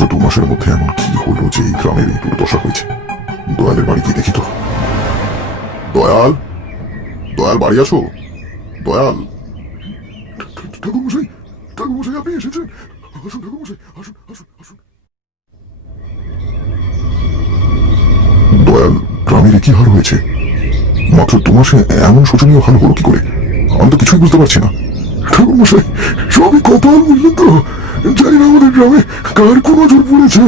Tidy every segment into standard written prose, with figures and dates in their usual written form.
মাত্র 2 মাসের মধ্যে এমন কি হলো যে এই গ্রামের এই দুর্দশা হয়েছে? দয়ালের বাড়ি গিয়ে দেখি তো। দয়াল, দয়াল বাড়ি আছো? দয়াল। ঠাকুরমশাই, ঠাকুরমশাই আপনি এসেছেন? আসুন ঠাকুরমশাই, আসুন আসুন আসুন। দয়াল, গ্রামের কি হার হয়েছে? মাত্র 2 মাসে এমন শোচনীয় হাল হলো কি করে? আমি তো কিছুই বুঝতে পারছি না। ঠাকুরমশাই, সবই কপাল বুঝলেন তো। জানি না আমাদের গ্রামে কার কোন নজর পড়েছে।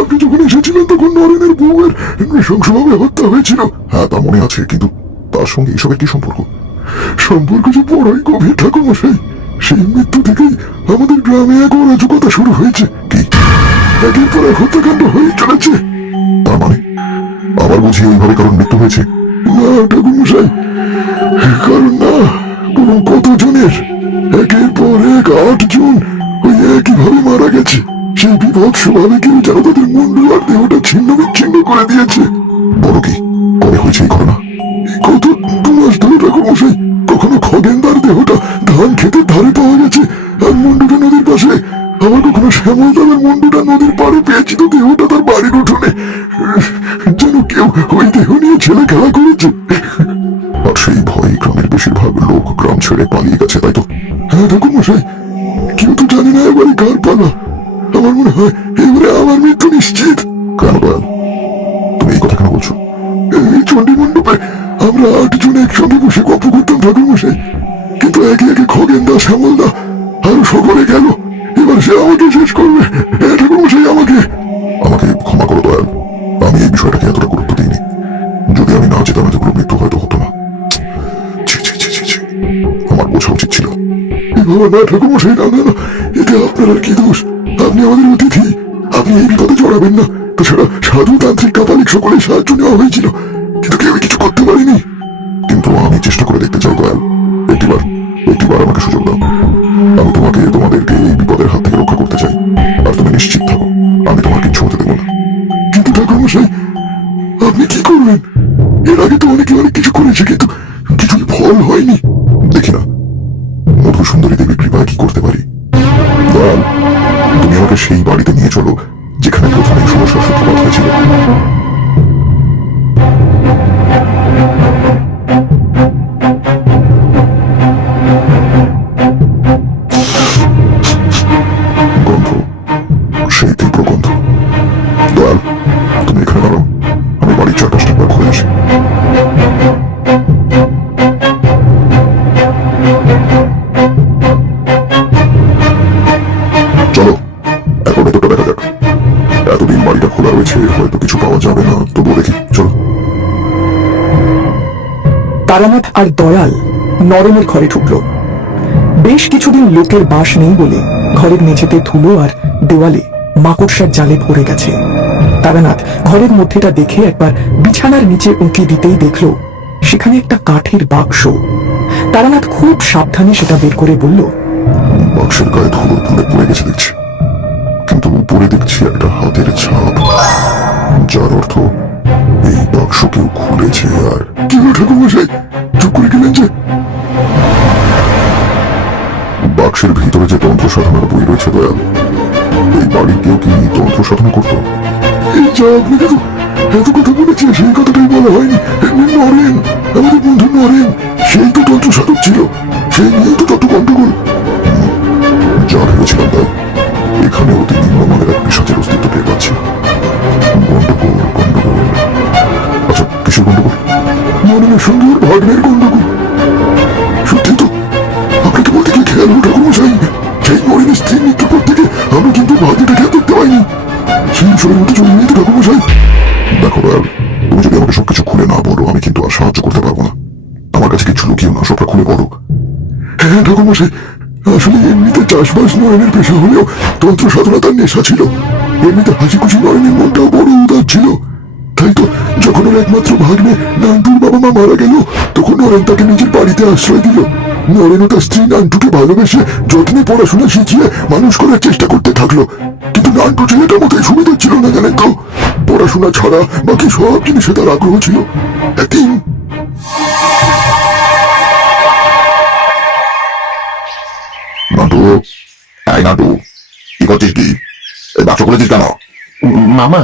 আপনি যখন এসেছিলেন তখন নরেনের বউয়ের নৃশংসভাবে হত্যা হয়েছিল। হ্যাঁ, তা মনে আছে, কিন্তু তার সঙ্গে এসবের কি সম্পর্ক? সম্পর্ক যে বড়ই গভীর ঠাকুরমশাই। সেই মৃত্যু থেকেই আমাদের গ্রামে এক অরাজকতা শুরু হয়েছে। কি? একের পর এক হত্যাকাণ্ড হয়ে চলেছে। তার মানে আবার বুঝি এইভাবে কারণ মৃত্যু হয়েছে? না ঠাকুরমশাই, কারণ না, বরং কতজনের একের পর এক 8 জন ওই একইভাবে মারা গেছে। সেই বিভৎসভাবে কেউ যেন তাদের মুন্ডু আর দেহটা ছিন্ন বিচ্ছিন্ন করে দিয়েছে। বড় কি, কবে হয়েছে এই ঘটনা? গত 2 মাস ধরে ঠাকুরমশাই। কখনো খগেনদার দেহটা ধান খেতের ধারে পাওয়া গেছে আর মুন্ডুটা নদীর পাশে, আবার কখনো শ্যামলদার মুন্ডুটা নদীর পাড়ে পেয়েছি তো দেহটা তার বাড়ির উঠোনে। যেন কেউ ওই দেহ নিয়ে ছেলে খেলা করেছে। আর সেই ভয়ে গ্রামের বেশিরভাগ লোক গ্রাম ছেড়ে পালিয়ে গেছে, তাই তো? হ্যাঁ ঠাকুরমশাই, কেউ তো জানি না এবারে কার পালা। আমার মনে হয় এবারে আমার মৃত্যু নিশ্চিত। কেন দয়াল, তুমি এই কথা কেন বলছো? এই চণ্ডী মণ্ডপে আমরা 8 জন একসঙ্গে বসে গল্প করতাম ঠাকুরমশাই, কিন্তু একে একে খগেনদা, শ্যামলদা আরো সকলে গেল। এবার সে আমাকে শেষ করবে। ঠাকুরমশাই, আমাকে আমাকে ক্ষমা করো দয়াল, আমি এই বিষয়টাকে এতটা গুরুত্ব দিইনি। যদি আমি না যেতাম এতগুলো মৃত্যু হয়তো হতো না। ছি ছি ছি ছি ছি, আমার বোঝা উচিত ছিল। এভাবে না ঠাকুরমশাই, না না না, এতে আপনার আর কি দোষ? আপনি আমাদের অতিথি, আপনি এই বিপদে জড়াবেন না। তাছাড়া সাধু, তান্ত্রিক, কাপালিক সকলের সাহায্য নেওয়া হয়েছিল, কিন্তু কেউ কিছু করতে পারেনি। কিন্তু আমি চেষ্টা করে দেখতে চাই দয়াল। একটিবার একটিবার আমাকে সুযোগ দাও। আমি তোমাদেরকে এই বিপদের হাত থেকে রক্ষা করতে চাই। আর তুমি নিশ্চিত থাকো, আমি তোমার কিচ্ছু হতে দেবো না। কিন্তু ঠাকুরমশাই, আপনি কি করবেন? এর আগে তো অনেকে অনেক কিছু করেছে, কিন্তু কিছুই ফল হয়নি। দেখি না মধুসুন্দরী দেবীর কৃপায় কি করতে পারি। দয়াল, তুমি আমাকে সেই বাড়িতে নিয়ে চলো যেখানে প্রথমে সমস্যার সূত্রপাত হয়েছিল। গন্ধ, সেই তীব্র গন্ধ। দয়াল, তুমি এখানে দাঁড়াও, আমি বাড়ির চারপাশটা একবার ঘুরে আসি। চলো, এখন ভেতরটা দেখা যাক। এতদিন বাড়িটা খোলা রয়েছে, হয়তো কিছু পাওয়া যাবে না, তবুও দেখি, চলো। তারানাথ আর দয়াল নরেনের ঘরে ঢুকল। বেশ কিছুদিন লোকের বাস নেই বলে ঘরের মেঝেতে ধুলো আর দেওয়ালে মাকড়সার জালে ভরে গেছে। তারানাথ ঘরের মধ্যেটা দেখে একবার বিছানার নিচে উঁকি দিতেই দেখল সেখানে একটা কাঠের বাক্স। তারানাথ খুব সাবধানে সেটা বের করে বলল, বাক্সের গায়ে ধুলোর পুড়ে পড়ে গেছে দেখছি, কিন্তু উপরে দেখছি একটা হাতের ছাপ, যার অর্থ এই বাক্স কেউ খুলেছে। আর কি হলো ঠাকুরমশাই, চুপ করে গেলেন যে? বাক্সের ভিতরে যে তন্ত্র সাধনার বই রয়েছে দয়াল, এই বাড়ির কেউ কি তন্ত্র সাধনা করতো? এই যা আপনাকে তো এত কথা বলেছে, সেই কথাটাই বলা হয়নি। নরেন, আমাদের বন্ধু নরেন, সেই তো তন্ত্র সাধক ছিল, সেই নিয়েই তো তত গন্ডগোল। যা ভেবেছিলাম তাই, এখানে অতি নিম্নমানের এক পিশাচের অস্তিত্ব টের পাচ্ছি। গন্ডগোল গন্ডগোল, আচ্ছা কিসের গন্ডগোল? নরেনের সঙ্গে ওর ভাগ্নের গন্ডগোল। সত্যি তো, আপনাকে বলতে গিয়ে খেয়াল হলো ঠাকুরমশাই, সেই নরেনের স্ত্রীর মৃত্যুর পর থেকে আমরা কিন্তু ভাগ্যটাকে দেখতে পাইনি। সেই ঈশ্বরের মতো চলে নেই তো ঠাকুরমশাই। দেখো দয়াল, তুমি যদি আমাকে সবকিছু খুলে না বলো, আমি কিন্তু আর সাহায্য করতে পারবো না। আমার কাছে কিছু লুকিও না, সবটা খুলে বলো। হ্যাঁ ঠাকুরমশাই, আসলে এমনিতে চাষবাস নরেনের পেশা হলেও তন্ত্র সাধনা তার নেশা ছিল। এমনিতে হাসি খুশি নরেনের মনটাও বড় উদার ছিল। তাই তো যখন ওর একমাত্র ভাগ্নে নান্টুর বাবা মা মারা গেল, তখন নরেন তাকে নিজের বাড়িতে আশ্রয় দিল। নরেন ও তার স্ত্রী নান্টুকে ভালোবেসে যত্নে পড়াশোনা শিখিয়ে মানুষ করার চেষ্টা করতে থাকলো। কিন্তু নান্টু ছেলেটার মতোই সুবিধা ছিল না, জানেন তো। পড়াশোনা ছাড়া বাকি সব জিনিসে তার আগ্রহ ছিল। একদিন নান্টু, এই নান্টু, কি করছিস কি? বাক্স খুলেছিস কেন? মামা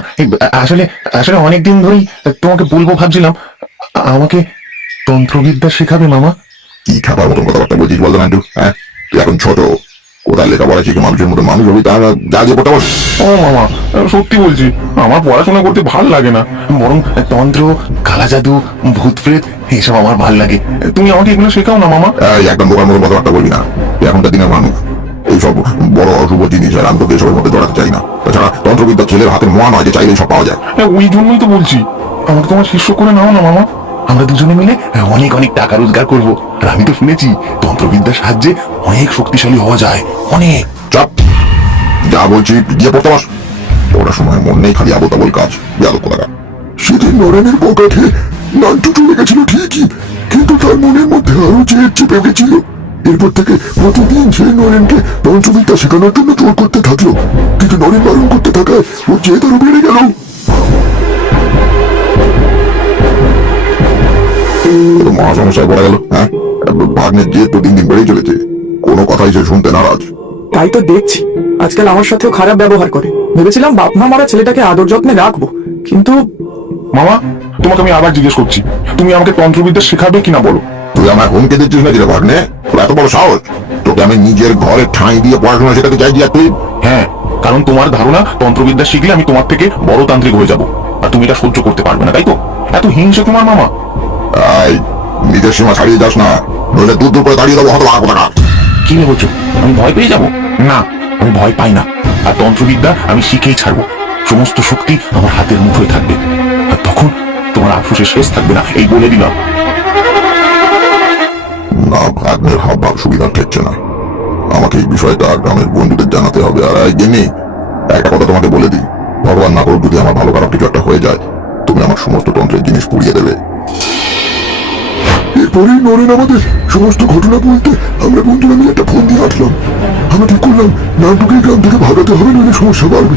আসলে আসলে অনেকদিন ধরেই তোমাকে বলবো ভাবছিলাম, আমাকে তন্ত্রবিদ্যা শেখাবে মামা। কি খাবার মতন কথাবার্তা বলছিস বলতো নান্টু? হ্যাঁ, তুই এখন ছোট, কোথায় লেখাপড়া শিখে মানুষের মতো মানুষ হবি, তারা যা যে পড়তে বস। ও মামা, সত্যি বলছি, আমার পড়াশোনা করতে ভাল লাগে না, বরং তন্ত্র, কালা জাদু, ভূত প্রেত এইসব আমার ভাল লাগে। তুমি আমাকে এগুলো শেখাও না মামা। এই একদম বোকার মতো কথাবার্তা বলবি না, তুই এখনকার দিনের মানুষ। এইসব বড় অশুভ জিনিস আর আমি তোকে এসবের মধ্যে জড়াতে চাই না। তাছাড়া তন্ত্রবিদ্যা ছেলের হাতের মোয়া নয় যে চাইলেই সব পাওয়া যায়। ওই জন্যই তো বলছি, আমাকে তোমার শিষ্য করে নাও না মামা। আমরা দুজনে মিলে অনেক অনেক টাকা রোজগার করবো। আর আমি তো শুনেছি তন্ত্রবিদ্যার সাহায্যে অনেক শক্তিশালী হওয়া যায়, অনেক। চাপ, যা বলছি গিয়ে পড়তে বস। পড়ার সময় মন নেই, খালি আবল তাবল কাজ, বেয়াদব কোথাকা। সেদিন নরেনের পকেটে নান্টু চলে গেছিল ঠিকই, কিন্তু তার মনের মধ্যে আরো জেদ চেপে গেছিল। এরপর থেকে প্রতিদিন সে নরেনকে তন্ত্রবিদ্যা শেখানোর জন্য জোর করতে থাকলো, কিন্তু নরেন বারণ করতে থাকায় ওর জেদ আরো বেড়ে গেল। মহাসমস্যায় পড়া গেল। হ্যাঁ, ভাগ্নের জেদ তো দিন দিন বেড়েই চলেছে, কোনো কথাই সে শুনতে নারাজ। তাই তো দেখছি আজকাল আমার সাথেও খারাপ ব্যবহার করে। ভেবেছিলাম বাপ মা মারা ছেলেটাকে আদর যত্নে রাখবো, কিন্তু মামা, তোমাকে আমি আবার জিজ্ঞেস করছি, তুমি আমাকে তন্ত্রবিদ্যা শেখাবে কিনা বলো। তুই আমার হুমকে দিচ্ছিস নাকি রে ভাগ্নে? তোর এত বড় সাহস! তোকে আমি নিজের ঘরে ঠাঁই দিয়ে পড়াশোনা শেখাতে চাইছি আর তুই? হ্যাঁ, কারণ তোমার ধারণা তন্ত্রবিদ্যা শিখলে আমি তোমার থেকে বড় তান্ত্রিক হয়ে যাব, আর তুমি এটা সহ্য করতে পারবে না, তাই তো? এত হিংসে তোমার মামা। এই, নিজের সীমা ছাড়িয়ে যাস না, নইলে দূর দূর করে দাঁড়িয়ে দেবো হতভাগা কোথাকা। কি ভেবেছো আমি ভয় পেয়ে যাব? না, আমি ভয় পাই না। আর তন্ত্রবিদ্যা আমি শিখেই ছাড়বো। সমস্ত শক্তি আমার হাতের মুঠোয় থাকবে, আর তখন তোমার আফসোসের শেষ থাকবে না, এই বলে দিলাম। না, ভাগ্নের হাব ভাব সুবিধা ঠেকছে না। আমাকে এই বিষয়টা গ্রামের বন্ধুদের জানাতে হবে। আর এই জেনে একটা কথা তোমাকে বলে দিই, ভগবান না করুক যদি আমার ভালো খারাপ কিছু একটা হয়ে যায়, তুমি আমার সমস্ত তন্ত্রের জিনিস পুড়িয়ে দেবে। এরপরেই নরেন আমাদের সমস্ত ঘটনা বলতে আমরা বন্ধুরা মিলে একটা ফোন দিয়ে আসলাম। আমরা ঠিক করলাম নান্টুকে গ্রাম থেকে ভাগাতে হবে, নইলে সমস্যা বাড়বে।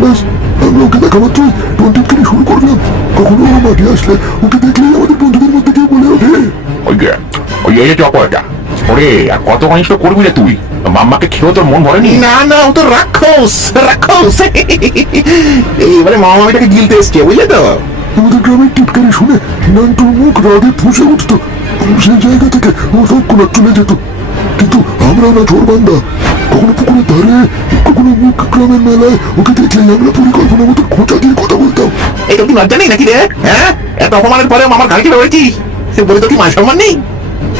ব্যাস, আমরা ওকে দেখা মাত্রই টন্টিটকারি শুরু করলাম। কখনো ও মাঠে আসলে ওকে দেখলেই আমাদের বন্ধুদের মধ্যে কেউ বলে ওঠে, ওই চপরটা ওরে, আর কত কনিষ্ঠ করবি রে তুই? মাম্মাকে খেয়েও তোর মন ভরেনি? না না, ও তো রাক্ষস রাক্ষস। এবারে মামা মামিটাকে গিলতে এসছে, বুঝলে তো? আমাদের গ্রামের টিটকারি শুনে নান্টুর মুখ রাগে ফুঁসে উঠত। সেই জায়গা থেকে ও তৎক্ষণাৎ চলে যেত। কিন্তু আমরা না চোরবান্দা, কখনো পুকুরের ধারে, কখনো মুখ গ্রামের মেলায় ওকে দেখলেই আমরা পরিকল্পনা মতো খোঁচা দিয়ে কথা বলতাম। এই তো কি লজ্জা নেই নাকি রে? হ্যাঁ, এত অপমানের পরে আমার গাড়ি কিনে রয়েছি, সে বলে তো কি মান সম্মান নেই?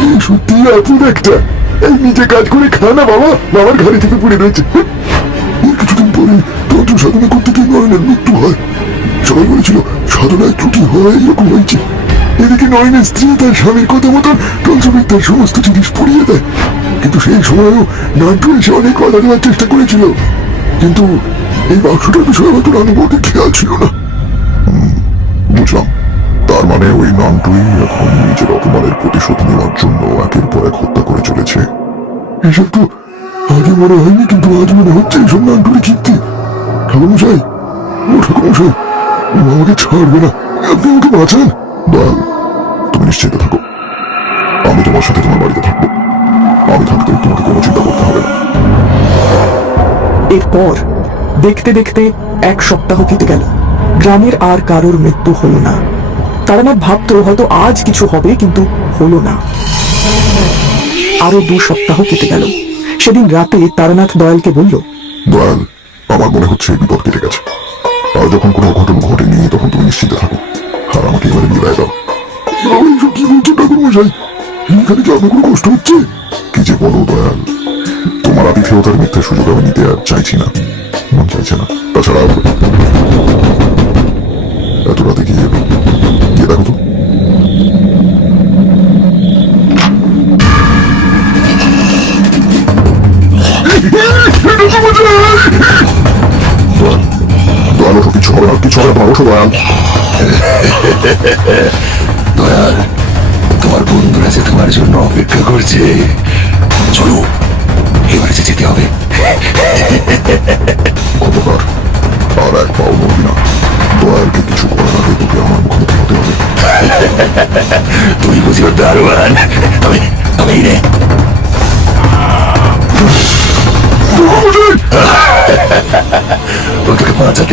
এই সত্যি আপন একটা, এই নিজে কাজ করে খা না বাবা, বাবার ঘাড়ি থেকে পড়ে রয়েছে। এর কিছুদিন পরে তন্ত্র সাধনা করতে গিয়ে নরেনের মৃত্যু হয়। সবাই বলেছিল সাধনায় ত্রুটি হয়, এরকম হয়েছে। এদিকে নরেনের স্ত্রী তার স্বামীর কথা মতন তন্ত্রবিদ্যার সমস্ত জিনিস পুড়িয়ে দেয়। কিন্তু সেই সময়ও নান্টু এসে অনেক কথা দেওয়ার চেষ্টা করেছিল, কিন্তু এই বাক্সটার বিষয়ে হয়তো রানুবাবুকে খেয়াল ছিল না। বুঝলাম, তার মানে ওই নান্টুই এখন নিজের অপমানের প্রতিশোধ নেওয়ার জন্য একের পর এক হত্যা করে চলেছে। এসব তো আগে মনে হয়নি, কিন্তু আজ মনে হচ্ছে এসব নান্টুরই কীর্তি। ঠাকুরমশাই, ও ঠাকুরমশাই, ও আমাকে ছাড়বে না, আপনি আমাকে বাঁচান। দয়াল, তুমি নিশ্চিন্ত থাকো, আমি তোমার সাথে তোমার বাড়িতে থাকবো। আমি থাকতে তোমাকে কোনো চিন্তা করতে হবে না। এরপর দেখতে দেখতে 1 সপ্তাহ কেটে গেল। গ্রামের আর কারোর মৃত্যু হলো না। তারানাথ ভাবতো হয়তো আজ কিছু হবে, কিন্তু হলো না। আরো 2 সপ্তাহ কেটে গেল। সেদিন রাতে তারানাথ দয়ালকে বলল, দয়াল, আমার মনে হচ্ছে বিপদ কেটে গেছে। আর যখন কোনো অঘটন ঘটেনি তখন তুমি নিশ্চিন্ত থাকো, আর আমাকে এবারে বিদায় দাও। এইসব কি বলছেন ঠাকুরমশাই? এখানে কি আপনার কোনো কষ্ট হচ্ছে? কি যে বলো দয়াল, তোমার আতিথেয়তার মিথ্যে সুযোগ আমি নিতে আর চাইছি না, মন চাইছে না। তাছাড়া এত রাতে গিয়ে দেখো তো। দয়াল, ওসব কিছু হবে না, কিছু হবে না, তোমার ওষুধ দয়াল। দয়াল, তোমার বন্ধুরা যে তোমার জন্য অপেক্ষা করছে। চলো, এবারে যে যেতে হবে। খবরদার, আর এক পাও নড়বি না। দয়ালকে কিছু করার আগে তোকে আমার মুখোমুখি হতে হবে। তুই বুঝি ওর দারোয়ান, তবে তবেই রে।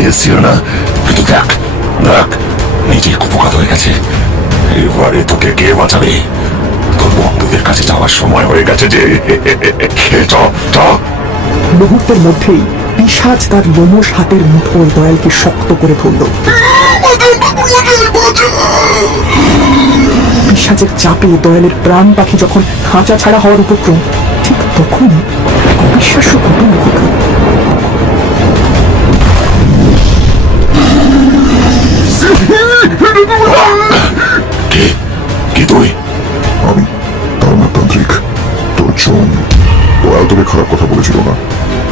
এসেছিল না, কিন্তু দেখ দেখ নিজেই কুপকাত হয়ে গেছে। এবারে তোকে কে বাঁচাবে? তোর বন্ধুদের কাছে যাওয়ার সময় হয়ে গেছে যে। চ চ। মুহূর্তের মধ্যেই পিশাচ তার লোমশ হাতের মুঠোয় দয়ালকে শক্ত করে ধরল। পিশাচের চাপে দয়ালের প্রাণ পাখি যখন খাঁচা ছাড়া হওয়ার উপক্রম, ঠিক তখনই এক অবিশ্বাস্য ঘটনা ঘটল। কে কে তুই? আমি তান্ত্রিক, তোর জন। দয়াল তোকে খারাপ কথা বলেছিল না,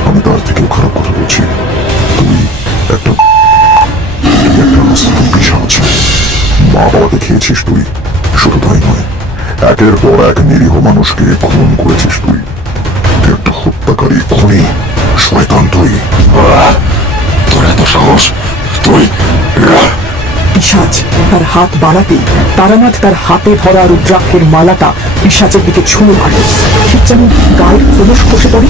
আমি তার থেকেও খারাপ কথা বলছি। তুই একটা আস্ত পিশাচ। মা বাবাকে খেয়েছিস তুই, শুধু তাই নয়, একের পর এক নিরীহ মানুষকে খুন করেছিস তুই। তুই একটা হত্যাকারী, খুনি, শয়তান তুই। তোর এত সাহস? তুই পিশাচ তার হাত বাড়াতেই তারানাথ তার হাতে ধরা রুদ্রাক্ষের মালাটা পিশাচের দিকে ছুঁড়ে মারল। ঠিক যেন গায়ের খোলস খসে পড়ে,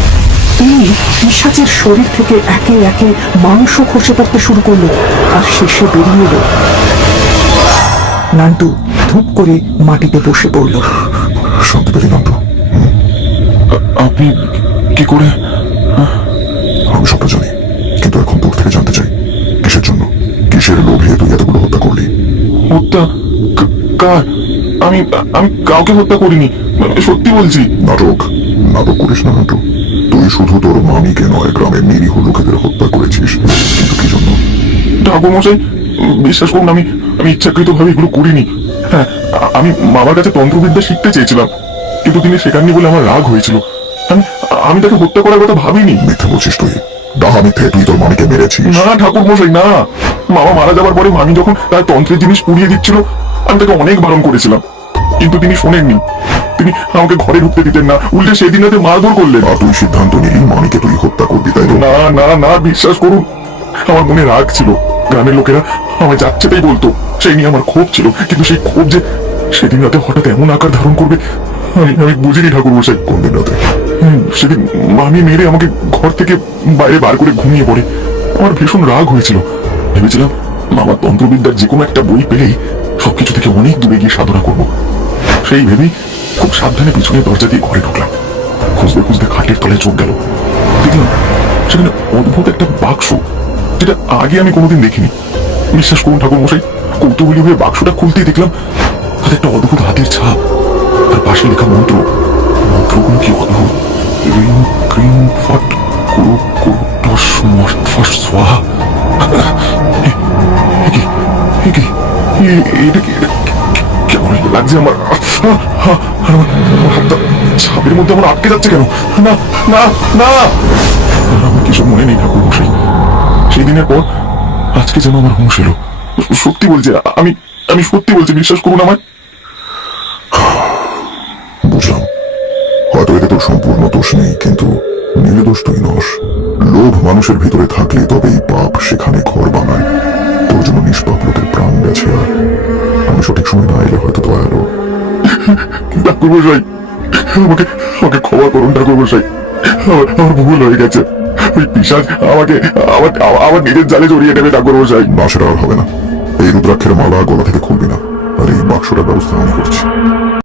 তিনি পিশাচের শরীর থেকে একে একে মাংস খসে পড়তে শুরু করলো, আর শেষে বেরিয়ে এলো। নান্টু ধূপ করে মাটিতে বসে পড়ল। শান্তি পেলি নান্টু? আপনি কি করে? আমি সবটা জানি, কিন্তু এখন তোর থেকে জানতে চাই, কিসের জন্য, কিসের লোভে তুই এতগুলো হত্যা করলি? হত্যা? কার? আমি আমি কাউকে হত্যা করিনি, সত্যি বলছি। নাটক নাটক করিস না নাটক। তুই শুধু তোর মামিকে নয়, গ্রামের নিরীহ লোকেদের হত্যা করেছিস, কিন্তু কি জন্য? ঠাকুর মশাই, বিশ্বাস করুন, আমি আমি ইচ্ছাকৃত ভাবে এগুলো করিনি। হ্যাঁ, আমি মামার কাছে তন্ত্রবিদ্যা শিখতে চেয়েছিলাম, কিন্তু তিনি শেখাননি বলে আমার রাগ হয়েছিল। আমি আমি তাকে হত্যা করার কথা ভাবিনি। মিথ্যে বলছিস তুই, ডাহা মিথ্যে। তুই তোর মামিকে মেরেছিস। না ঠাকুর মশাই, না। মামা মারা যাবার পরে মামি যখন তার তন্ত্রের জিনিস পুড়িয়ে দিচ্ছিল, আমি তাকে অনেক বারণ করেছিলাম, কিন্তু তিনি শোনেননি। তিনি আমাকে ঘরে ঢুকতে দিতেন না, উল্টে সেদিন রাতে মারধর করলেন। আর তুই সিদ্ধান্ত নিলি মামিকে তুই হত্যা করবি, তাই তো? না না না, বিশ্বাস করুন, আমার মনে রাগ ছিল। গ্রামের লোকেরা আমায় যাচ্ছে তাই বলতো, সেই নিয়ে আমার ক্ষোভ ছিল, কিন্তু সেই ক্ষোভ যে সেদিন রাতে হঠাৎ এমন আকার ধারণ করবে আমি আমি বুঝিনি ঠাকুর মশাই। কোন দিন রাতে? সেদিন মামি মেরে আমাকে ঘর থেকে বাইরে বার করে ঘুমিয়ে পড়ে। আমার ভীষণ রাগ হয়েছিল। ভেবেছিলাম মামার তন্ত্রবিদ্যার যে কোনো একটা বই পেলেই সবকিছু থেকে অনেক দূরে গিয়ে সাধনা করব। সেই ভেবেই খুব সাবধানে পিছনের দরজা দিয়ে ঘরে ঢুকলাম। খুঁজতে খুঁজতে খাটের তলায় চোখ গেল, দেখলাম সেখানে অদ্ভুত একটা বাক্স, যেটা আগে আমি কোনোদিন দেখিনি। বিশ্বাস করুন ঠাকুর মশাই, কৌতূহলী হয়ে বাক্সটা খুলতেই দেখলাম তাতে একটা অদ্ভুত হাতের ছাপ, তার পাশে লেখা মন্ত্র। মন্ত্রগুলো কি অদ্ভুত! রিং ক্রিং ফট কুরু কুরু টস মস ফস সোহা। এটা কি কেমন লাগছে আমার! আমার হাতটা ছাপের মধ্যে আমার আটকে যাচ্ছে কেন? না না না, আমার কিছু মনে নেই ঠাকুর মশাই। সেই দিনের পর আজকে যেন আমার হুঁশ এলো। সত্যি বলছি, আমি আমি সত্যি বলছি, বিশ্বাস করুন আমায়। বুঝলাম, হয়তো এতে তোর সম্পূর্ণ দোষ নেই, কিন্তু নির্দোষ তুই নস। লোভ মানুষের ভিতরে থাকলে তবেই পাপ সেখানে ঘর বানায়। তোর জন্য নিষ্পাপ লোকের প্রাণ গেছে, আর আমি সঠিক সময় না এলে হয়তো দয়ালু। ঠাকুর মশাই, আমাকে আমাকে ক্ষমা করুন ঠাকুর মশাই, আমার ভুল হয়ে গেছে। ওই পিশাচ আমাকে আমার আমার নিজের জালে জড়িয়ে নেবে ঠাকুর মশাই। না, সেটা আর হবে না। এই রুদ্রাক্ষের মালা গলা থেকে খুলবি না, আর এই বাক্সটার ব্যবস্থা আমি করছি।